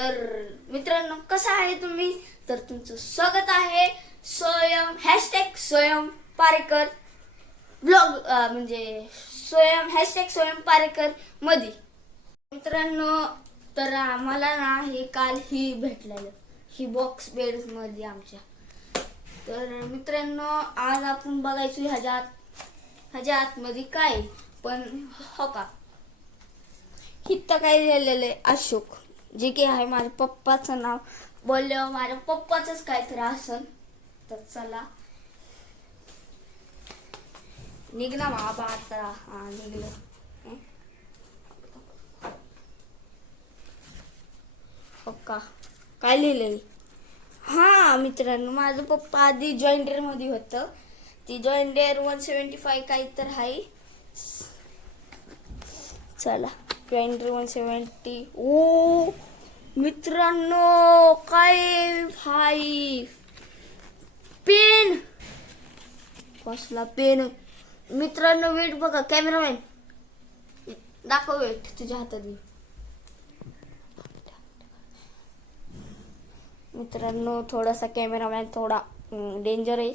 तर मित्रांनो कसं आहे तुम्ही? तर तुमचं स्वागत आहे स्वयं पारेकर ब्लॉग म्हणजे स्वयं पारेकर मध्ये. मित्रांनो तर आम्हाला ना हे काल ही भेटलेलं ही बॉक्स बेड मध्ये आमच्या. तर मित्रांनो आज आपण बघायचो ह्याच्या आतमध्ये काय, पण हो का हिथं काय लिहिलेलं आहे अशोक, जे की आहे माझ्या पप्पाचं नाव. बोलल्यावर माझ्या पप्पाचंच काहीतरी असन. तर चला निघला बाबा आता. हा निघलं. हो का काय लिहिलंय? हा मित्रांनो माझं पप्पा आधी जॉईंडर मध्ये होतं. ती जॉईंडर 175 काही तर आहे. चला जॉईंडर 170. ओ मित्रांनो काय भाई पेन, कसला पेन मित्रांनो. वेट बघा कॅमेरामॅन दाखव वेट तुझ्या हातात. मित्रांनो थोडासा कॅमेरामॅन थोडा डेंजर आहे.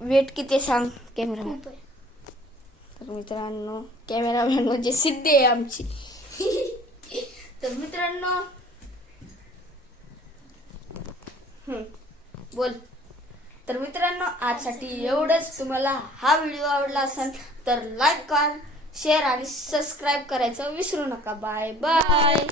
वेट किती सांग कॅमेरामॅन. तर मित्रांनो कॅमेरामॅन म्हणजे सिद्धी आहे आमची. तर मित्रांनो बोल. तर मित्रांनो आजसाठी एवढंच. तुम्हाला हा व्हिडिओ आवडला असेल तर लाईक कर, शेअर आणि सबस्क्राईब करायचं विसरू नका. Bye bye.